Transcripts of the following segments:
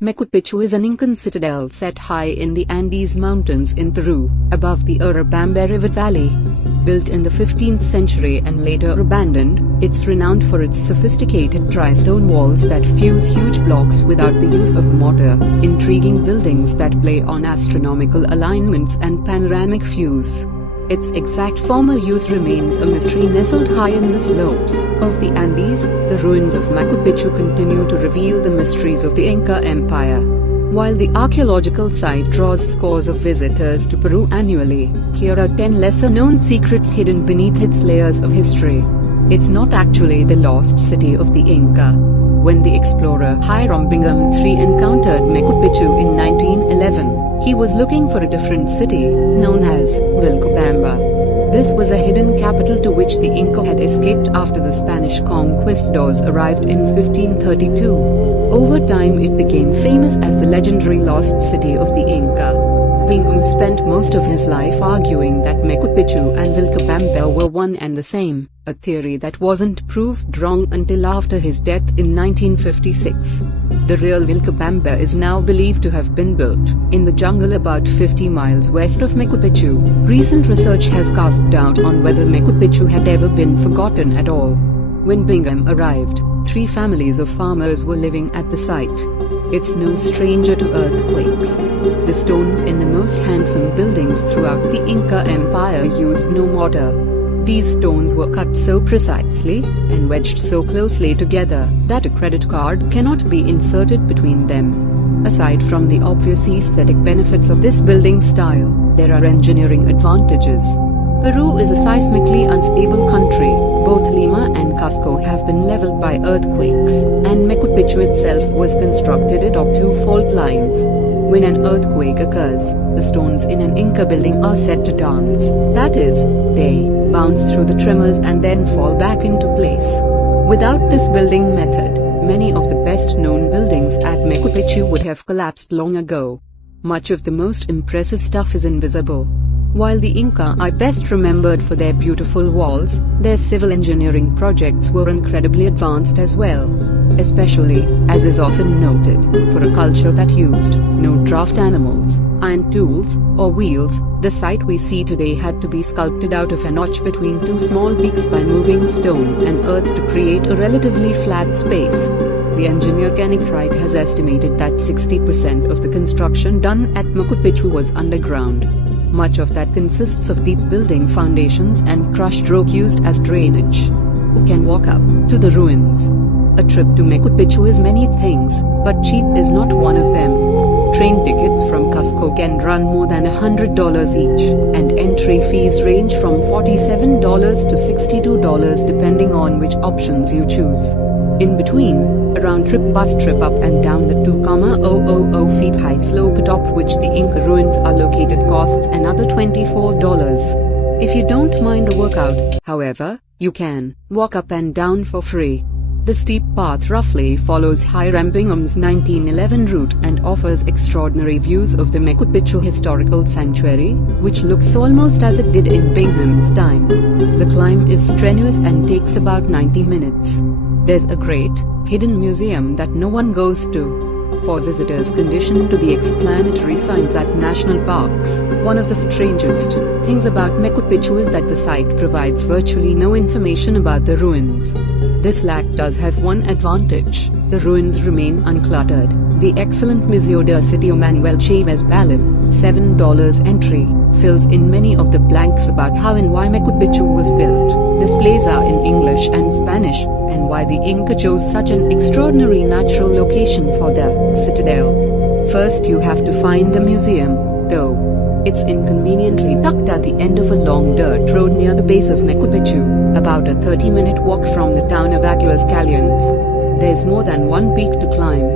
Machu Picchu is an Incan citadel set high in the Andes Mountains in Peru, above the Urubamba River Valley. Built in the 15th century and later abandoned, it's renowned for its sophisticated dry stone walls that fuse huge blocks without the use of mortar, intriguing buildings that play on astronomical alignments and panoramic views. Its exact former use remains a mystery. Nestled high in the slopes of the Andes, the ruins of Machu Picchu continue to reveal the mysteries of the Inca Empire. While the archaeological site draws scores of visitors to Peru annually, here are 10 lesser-known secrets hidden beneath its layers of history. It's not actually the lost city of the Inca. When the explorer Hiram Bingham III encountered Machu Picchu in 1911, he was looking for a different city, known as Vilcabamba. This was a hidden capital to which the Inca had escaped after the Spanish conquistadors arrived in 1532. Over time it became famous as the legendary lost city of the Inca. Bingham spent most of his life arguing that Machu Picchu and Vilcabamba were one and the same, a theory that wasn't proved wrong until after his death in 1956. The real Vilcabamba is now believed to have been built in the jungle about 50 miles west of Machu Picchu. Recent research has cast doubt on whether Machu Picchu had ever been forgotten at all. When Bingham arrived, 3 families of farmers were living at the site. It's no stranger to earthquakes. The stones in the most handsome buildings throughout the Inca Empire used no mortar. These stones were cut so precisely and wedged so closely together that a credit card cannot be inserted between them. Aside from the obvious aesthetic benefits of this building style, there are engineering advantages. Peru is a seismically unstable country. Both Lima and Cusco have been leveled by earthquakes, and Machu Picchu itself was constructed atop 2 fault lines. When an earthquake occurs, the stones in an Inca building are said to dance. That is, they bounce through the tremors and then fall back into place. Without this building method, many of the best-known buildings at Machu Picchu would have collapsed long ago. Much of the most impressive stuff is invisible. While the Inca are best remembered for their beautiful walls, their civil engineering projects were incredibly advanced as well. Especially, as is often noted, for a culture that used no draft animals, iron tools, or wheels, the site we see today had to be sculpted out of a notch between 2 small peaks by moving stone and earth to create a relatively flat space. The engineer Kenneth Wright has estimated that 60% of the construction done at Machu Picchu was underground. Much of that consists of deep building foundations and crushed rock used as drainage. Who can walk up to the ruins? A trip to Machu Picchu is many things, but cheap is not one of them. Train tickets from Cusco can run more than $100 each, and entry fees range from $47 to $62 depending on which options you choose. In between, a round-trip bus trip up and down the 2,000 feet high slope atop which the Inca ruins are located costs another $24. If you don't mind a workout, however, you can walk up and down for free. The steep path roughly follows Hiram Bingham's 1911 route and offers extraordinary views of the Machu Picchu Historical Sanctuary, which looks almost as it did in Bingham's time. The climb is strenuous and takes about 90 minutes. There's a great, hidden museum that no one goes to. For visitors conditioned to the explanatory signs at national parks, one of the strangest things about Machu Picchu is that the site provides virtually no information about the ruins. This lack does have one advantage: the ruins remain uncluttered. The excellent Museo del Sitio Manuel Chavez Balin, $7 entry, fills in many of the blanks about how and why Machu Picchu was built. Displays are in English and Spanish, and why the Inca chose such an extraordinary natural location for their citadel. First you have to find the museum, though. It's inconveniently tucked at the end of a long dirt road near the base of Machu Picchu, about a 30-minute walk from the town of Aguascalientes. There's more than one peak to climb.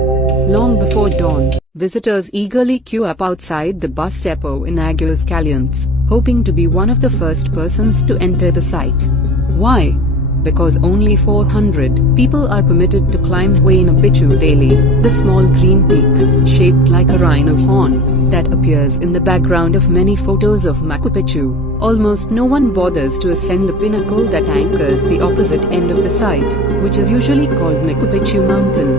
Long before dawn, visitors eagerly queue up outside the bus depot in Aguascalientes, hoping to be one of the first persons to enter the site. Why? Because only 400 people are permitted to climb Huayna Picchu daily, the small green peak, shaped like a rhino horn, that appears in the background of many photos of Machu Picchu. Almost no one bothers to ascend the pinnacle that anchors the opposite end of the site, which is usually called Machu Picchu Mountain.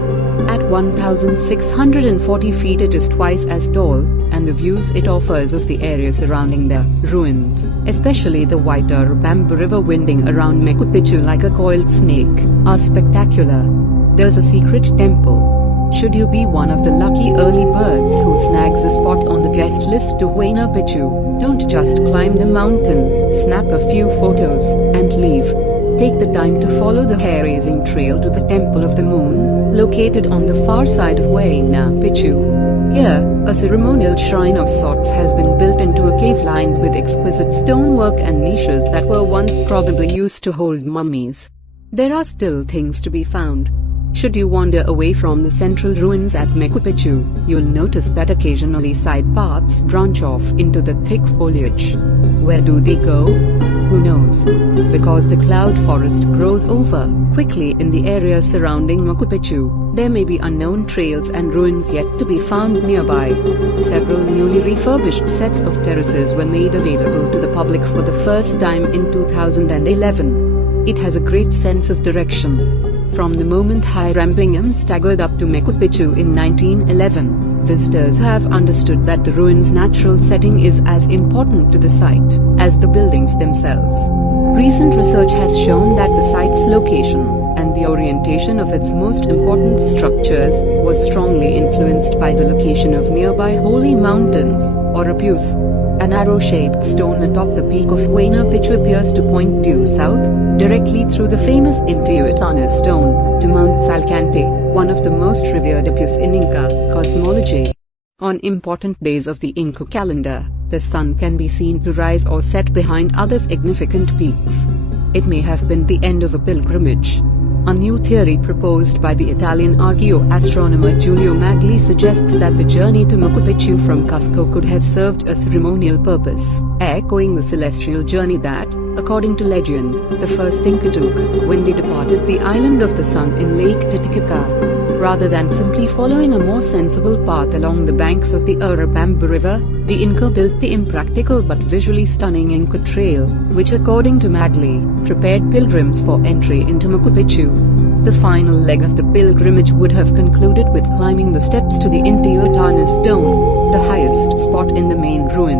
At 1,640 feet. It is twice as tall, and the views it offers of the area surrounding the ruins, especially the white Urubamba River winding around Machu Picchu like a coiled snake, are spectacular. There's a secret temple. Should you be one of the lucky early birds who snags a spot on the guest list to Machu Picchu, don't just climb the mountain, snap a few photos, and leave. Take the time to follow the hair-raising trail to the Temple of the Moon, located on the far side of Machu Picchu. Here, a ceremonial shrine of sorts has been built into a cave lined with exquisite stonework and niches that were once probably used to hold mummies. There are still things to be found. Should you wander away from the central ruins at Machu Picchu, you'll notice that occasionally side paths branch off into the thick foliage. Where do they go? Who knows? Because the cloud forest grows over quickly in the area surrounding Machu Picchu, there may be unknown trails and ruins yet to be found nearby. Several newly refurbished sets of terraces were made available to the public for the first time in 2011. It has a great sense of direction. From the moment Hiram Bingham staggered up to Machu Picchu in 1911, visitors have understood that the ruins' natural setting is as important to the site as the buildings themselves. Recent research has shown that the site's location and the orientation of its most important structures was strongly influenced by the location of nearby holy mountains, or apus. An arrow-shaped stone atop the peak of Machu Picchu appears to point due south, directly through the famous Intihuatana stone, to Mount Salcante, one of the most revered apus in Inca cosmology. On important days of the Inca calendar, the sun can be seen to rise or set behind other significant peaks. It may have been the end of a pilgrimage. A new theory proposed by the Italian archaeoastronomer Giulio Magli suggests that the journey to Machu Picchu from Cusco could have served a ceremonial purpose, echoing the celestial journey that, according to legend, the first Inca took when they departed the island of the sun in Lake Titicaca. Rather than simply following a more sensible path along the banks of the Urubamba River, the Inca built the impractical but visually stunning Inca Trail, which according to Magli, prepared pilgrims for entry into Machu Picchu. The final leg of the pilgrimage would have concluded with climbing the steps to the Intihuatana stone, the highest spot in the main ruin.